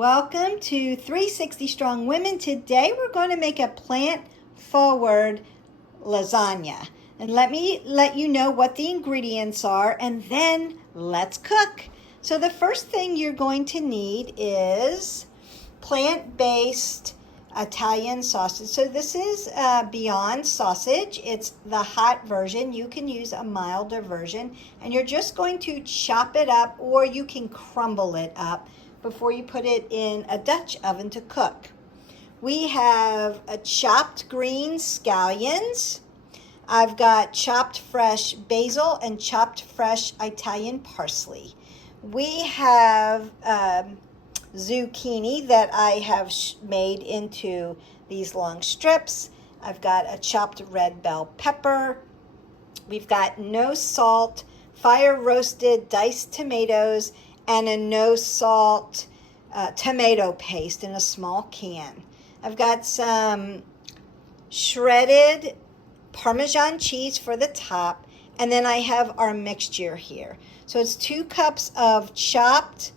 Welcome to 360 Strong Women. Today we're going to make a plant-forward lasagna. And let me let you know what the ingredients are, and then let's cook. So the first thing you're going to need is plant-based Italian sausage. So this is Beyond sausage. It's the hot version. You can use a milder version, and you're just going to chop it up, or you can crumble it up before you put it in a Dutch oven to cook. We have chopped green scallions. I've got chopped fresh basil and chopped fresh Italian parsley. We have zucchini that I have made into these long strips. I've got a chopped red bell pepper. We've got no salt, fire roasted diced tomatoes, and a no salt tomato paste in a small can. I've got some shredded Parmesan cheese for the top, and then I have our mixture here. So it's 2 cups of chopped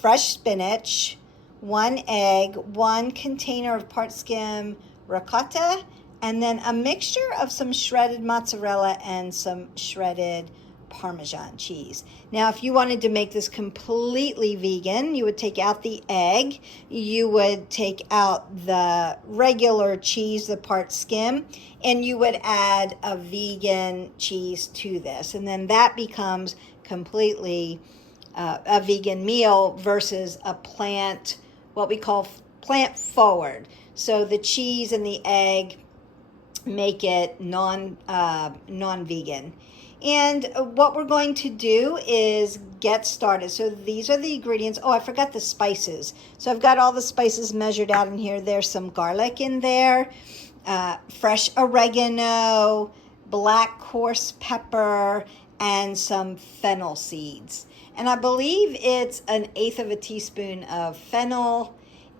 fresh spinach, 1 egg, 1 container of part skim ricotta, and then a mixture of some shredded mozzarella and some shredded Parmesan cheese. Now, if you wanted to make this completely vegan, you would take out the egg, you would take out the regular cheese, the part skim, and you would add a vegan cheese to this. And then that becomes completely a vegan meal versus a plant, what we call plant forward. So the cheese and the egg make it non-vegan. And what we're going to do is get started. So these are the ingredients. Oh, I forgot the spices. So I've got all the spices measured out in here. There's some garlic in there, fresh oregano, black coarse pepper, and some fennel seeds. And I believe it's 1/8 of a teaspoon of fennel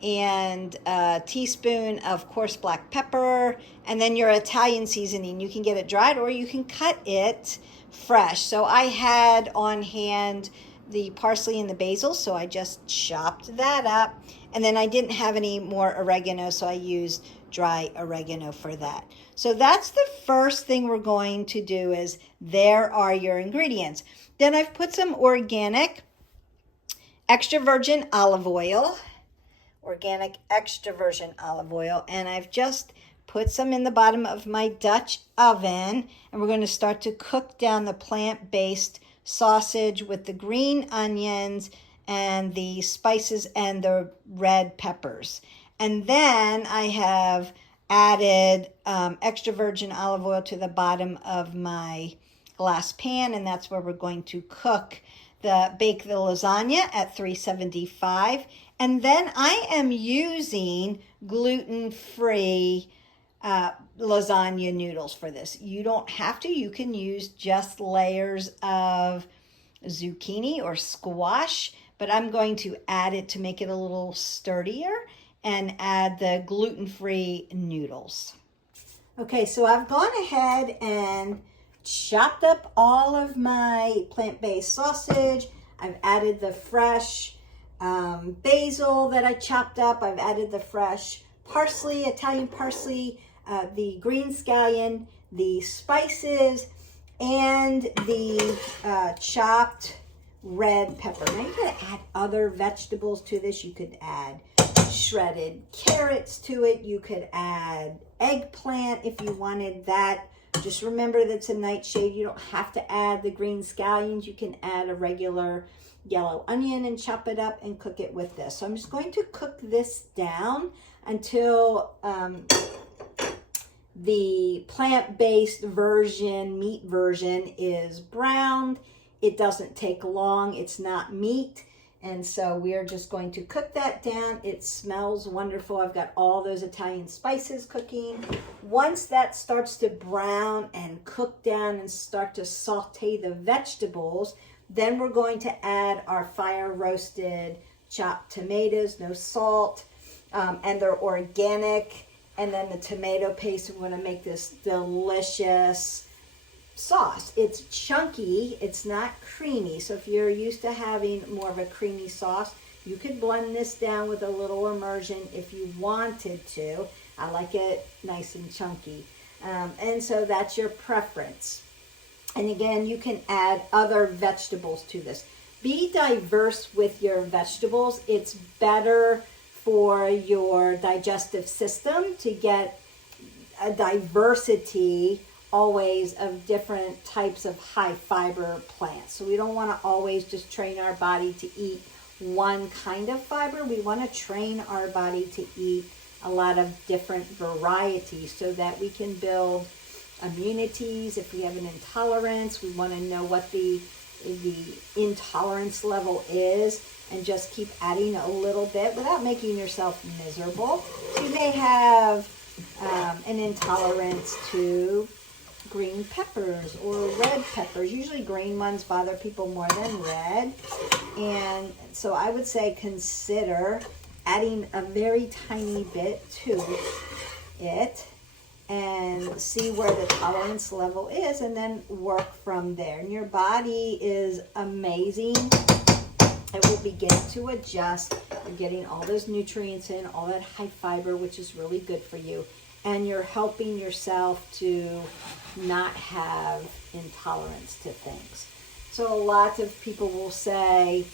and a teaspoon of coarse black pepper, and then your Italian seasoning. You can get it dried or you can cut it fresh. So I had on hand the parsley and the basil, so I just chopped that up, and then I didn't have any more oregano, so I used dry oregano for that. So that's the first thing we're going to do. Is there are your ingredients. Then I've put some organic extra virgin olive oil, and I've just put some in the bottom of my Dutch oven, and we're going to start to cook down the plant-based sausage with the green onions and the spices and the red peppers. And then I have added extra virgin olive oil to the bottom of my glass pan, and that's where we're going to bake the lasagna at 375. And then I am using gluten-free lasagna noodles for this. You don't have to. You can use just layers of zucchini or squash, but I'm going to add it to make it a little sturdier and add the gluten-free noodles. Okay, so I've gone ahead and chopped up all of my plant-based sausage. I've added the fresh basil that I chopped up. I've added the fresh parsley, Italian parsley, the green scallion, the spices, and the chopped red pepper. Now you could add other vegetables to this. You could add shredded carrots to it. You could add eggplant if you wanted that. Just remember that's a nightshade. You don't have to add the green scallions. You can add a regular yellow onion and chop it up and cook it with this. So I'm just going to cook this down until the plant-based version, meat version, is browned. It doesn't take long. It's not meat. And so we are just going to cook that down. It smells wonderful. I've got all those Italian spices cooking. Once that starts to brown and cook down and start to saute the vegetables, then we're going to add our fire roasted chopped tomatoes, no salt, and they're organic. And then the tomato paste. We're going to make this delicious sauce. It's chunky, it's not creamy. So if you're used to having more of a creamy sauce, You could blend this down with a little immersion if you wanted to. I like it nice and chunky. And so that's your preference. And again, you can add other vegetables to this. Be diverse with your vegetables. It's better for your digestive system to get a diversity always of different types of high fiber plants. So we don't want to always just train our body to eat one kind of fiber. We want to train our body to eat a lot of different varieties so that we can build immunities. If we have an intolerance, we want to know what the intolerance level is and just keep adding a little bit without making yourself miserable. So you may have an intolerance to green peppers or red peppers. Usually green ones bother people more than red. And so I would say consider adding a very tiny bit to it and see where the tolerance level is and then work from there. And your body is amazing. It will begin to adjust. You're getting all those nutrients in, all that high fiber, which is really good for you. And you're helping yourself to not have intolerance to things. So a lot of people will say,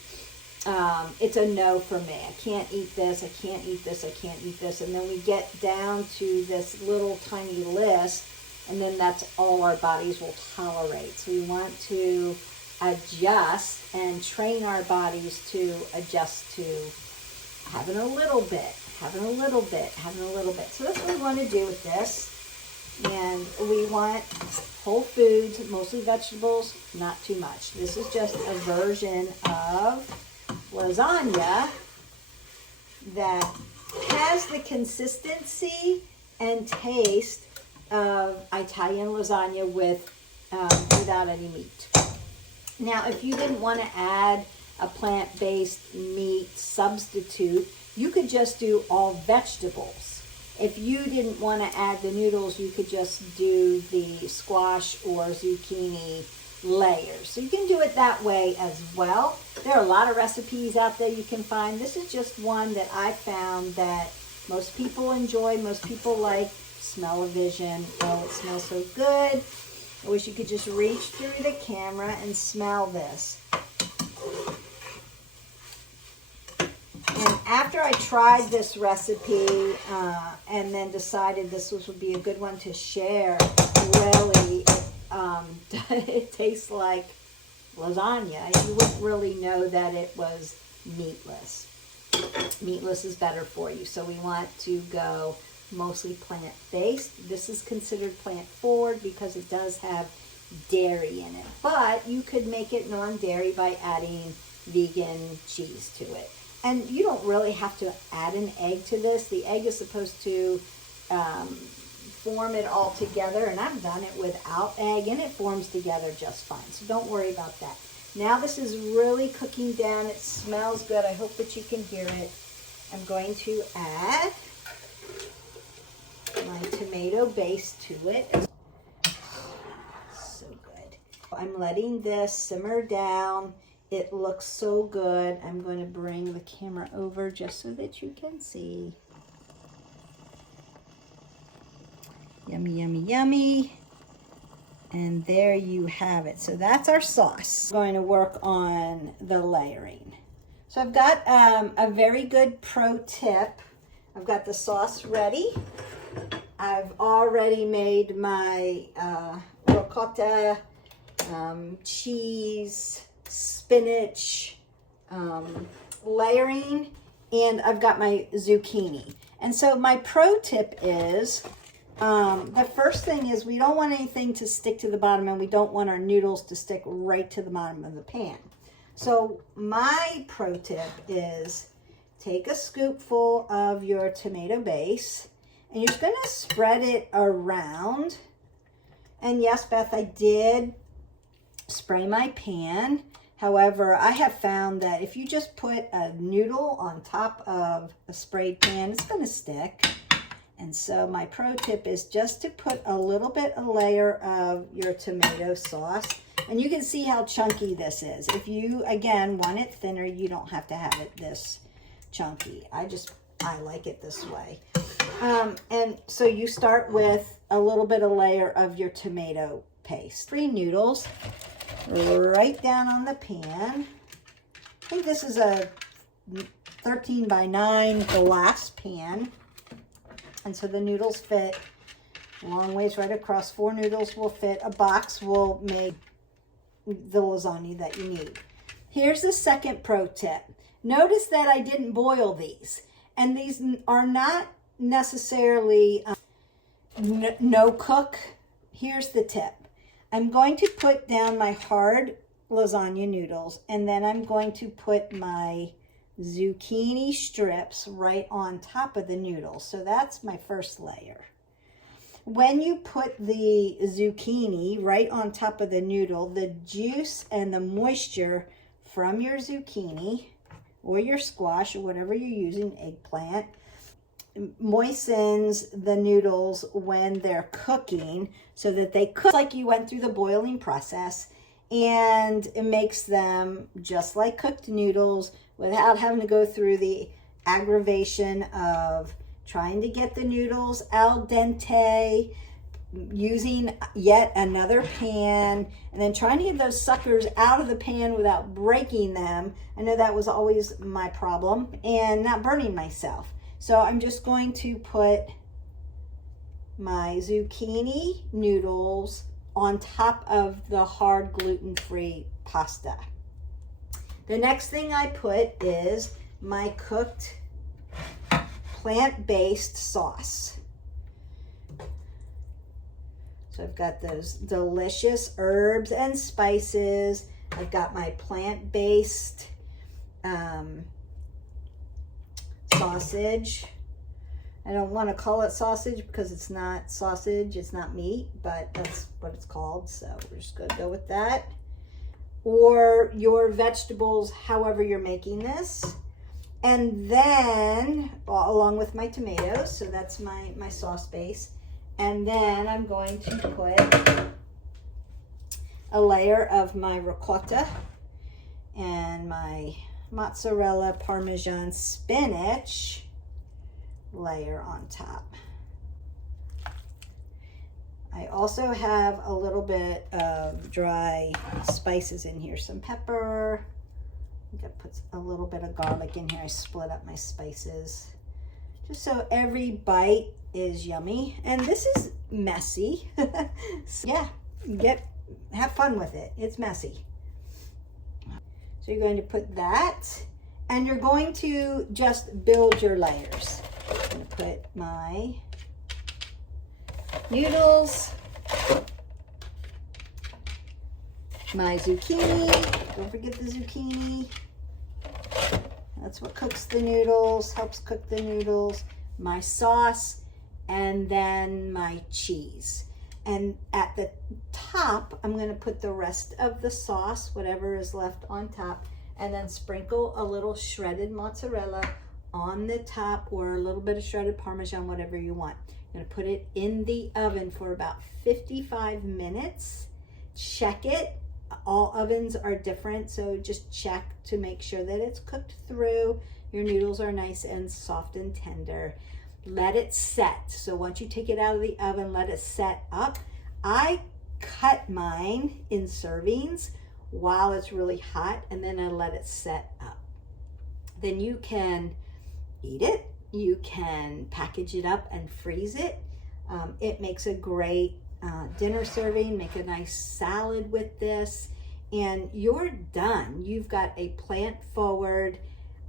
it's a no for me. I can't eat this, I can't eat this, I can't eat this. And then we get down to this little tiny list, and then that's all our bodies will tolerate. So we want to adjust and train our bodies to adjust to having a little bit, having a little bit, having a little bit. So that's what we want to do with this. And we want whole foods, mostly vegetables, not too much. This is just a version of lasagna that has the consistency and taste of Italian lasagna without any meat. Now, if you didn't want to add a plant-based meat substitute, you could just do all vegetables. If you didn't want to add the noodles, you could just do the squash or zucchini layers. So you can do it that way as well. There are a lot of recipes out there you can find. This is just one that I found that most people enjoy, most people like. Smell-o-vision. Oh, it smells so good. I wish you could just reach through the camera and smell this. And after I tried this recipe and then decided this would be a good one to share, really, it tastes like lasagna. You wouldn't really know that it was meatless. Meatless is better for you, so we want to go mostly plant-based. This is considered plant-forward because it does have dairy in it, but you could make it non-dairy by adding vegan cheese to it. And you don't really have to add an egg to this. The egg is supposed to form it all together, and I've done it without egg, and it forms together just fine. So don't worry about that. Now this is really cooking down. It smells good. I hope that you can hear it. I'm going to add my tomato base to it. So good. I'm letting this simmer down. It looks so good. I'm going to bring the camera over just so that you can see. Yummy, yummy, yummy. And there you have it. So that's our sauce. I'm going to work on the layering. So I've got a very good pro tip. I've got the sauce ready. I've already made my ricotta, cheese, spinach layering, and I've got my zucchini. And so my pro tip is, the first thing is we don't want anything to stick to the bottom, and we don't want our noodles to stick right to the bottom of the pan. So my pro tip is take a scoopful of your tomato base, and you're just going to spread it around. And yes, Beth, I did spray my pan. However, I have found that if you just put a noodle on top of a sprayed pan, it's going to stick. And so my pro tip is just to put a little bit, a layer of your tomato sauce. And you can see how chunky this is. If you, again, want it thinner, you don't have to have it this chunky. I like it this way. And so you start with a little bit of layer of your tomato paste. 3 noodles right down on the pan. I think this is a 13 by 9 glass pan. And so the noodles fit long ways right across. 4 noodles will fit. A box will make the lasagna that you need. Here's the second pro tip. Notice that I didn't boil these. And these are not necessarily no cook. Here's the tip. I'm going to put down my hard lasagna noodles, and then I'm going to put my zucchini strips right on top of the noodles. So that's my first layer. When you put the zucchini right on top of the noodle, the juice and the moisture from your zucchini or your squash or whatever you're using, eggplant, moistens the noodles when they're cooking so that they cook like you went through the boiling process, and it makes them just like cooked noodles without having to go through the aggravation of trying to get the noodles al dente, using yet another pan, and then trying to get those suckers out of the pan without breaking them. I know that was always my problem, and not burning myself. So I'm just going to put my zucchini noodles on top of the hard gluten-free pasta. The next thing I put is my cooked plant-based sauce. So I've got those delicious herbs and spices. I've got my plant-based sausage. I don't want to call it sausage because it's not sausage, it's not meat, but that's what it's called. So we're just going to go with that. Or your vegetables, however you're making this. And then, along with my tomatoes, so that's my sauce base. And then I'm going to put a layer of my ricotta and my mozzarella, parmesan, spinach layer on top. I also have a little bit of dry spices in here. Some pepper. I think I put a little bit of garlic in here. I split up my spices just so every bite is yummy. And this is messy. So yeah, have fun with it. It's messy. So you're going to put that, and you're going to just build your layers. I'm going to put my noodles, my zucchini. Don't forget the zucchini. That's what cooks the noodles, helps cook the noodles. My sauce, and then my cheese. And at the top, I'm going to put the rest of the sauce, whatever is left on top, and then sprinkle a little shredded mozzarella on the top, or a little bit of shredded Parmesan, whatever you want. I'm going to put it in the oven for about 55 minutes. Check it. All ovens are different, so just check to make sure that it's cooked through. Your noodles are nice and soft and tender. Let it set. So once you take it out of the oven, let it set up. I cut mine in servings while it's really hot, and then I let it set up. Then you can eat it. You can package it up and freeze it. It makes a great dinner serving. Make a nice salad with this, and you're done. You've got a plant-forward,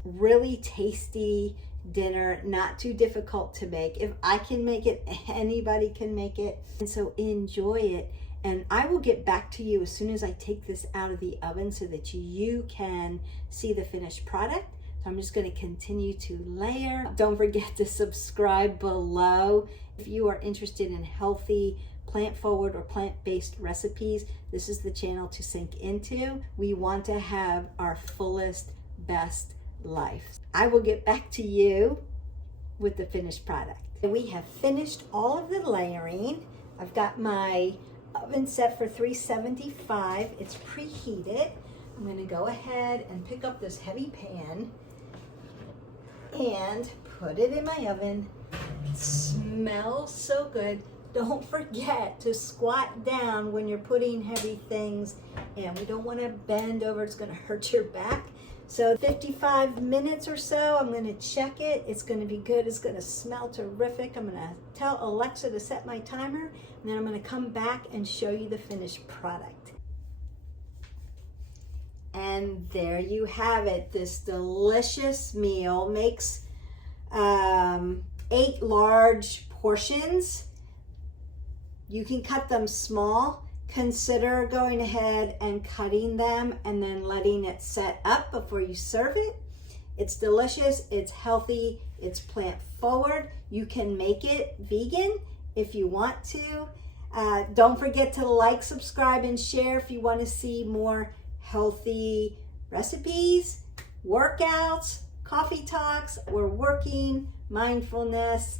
really tasty dinner, not too difficult to make. If I can make it, anybody can make it. And so enjoy it. And I will get back to you as soon as I take this out of the oven so that you can see the finished product. So I'm just going to continue to layer. Don't forget to subscribe below. If you are interested in healthy, plant-forward or plant-based recipes, this is the channel to sink into. We want to have our fullest, best life. I will get back to you with the finished product. We have finished all of the layering. I've got my Oven set for 375. It's preheated. I'm going to go ahead and pick up this heavy pan and put it in my oven. It smells so good. Don't forget to squat down when you're putting heavy things, and we don't want to bend over. It's going to hurt your back. So 55 minutes or so, I'm going to check it. It's going to be good. It's going to smell terrific. I'm going to tell Alexa to set my timer, and then I'm going to come back and show you the finished product. And there you have it. This delicious meal makes 8 large portions. You can cut them small. Consider going ahead and cutting them and then letting it set up before you serve it. It's delicious, it's healthy, it's plant forward. You can make it vegan if you want to. Don't forget to like, subscribe, and share if you want to see more healthy recipes, workouts, coffee talks. We're working, mindfulness.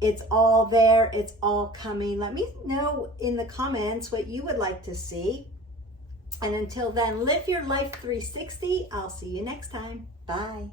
It's all there. It's all coming. Let me know in the comments what you would like to see. And until then, live your life 360. I'll see you next time. Bye.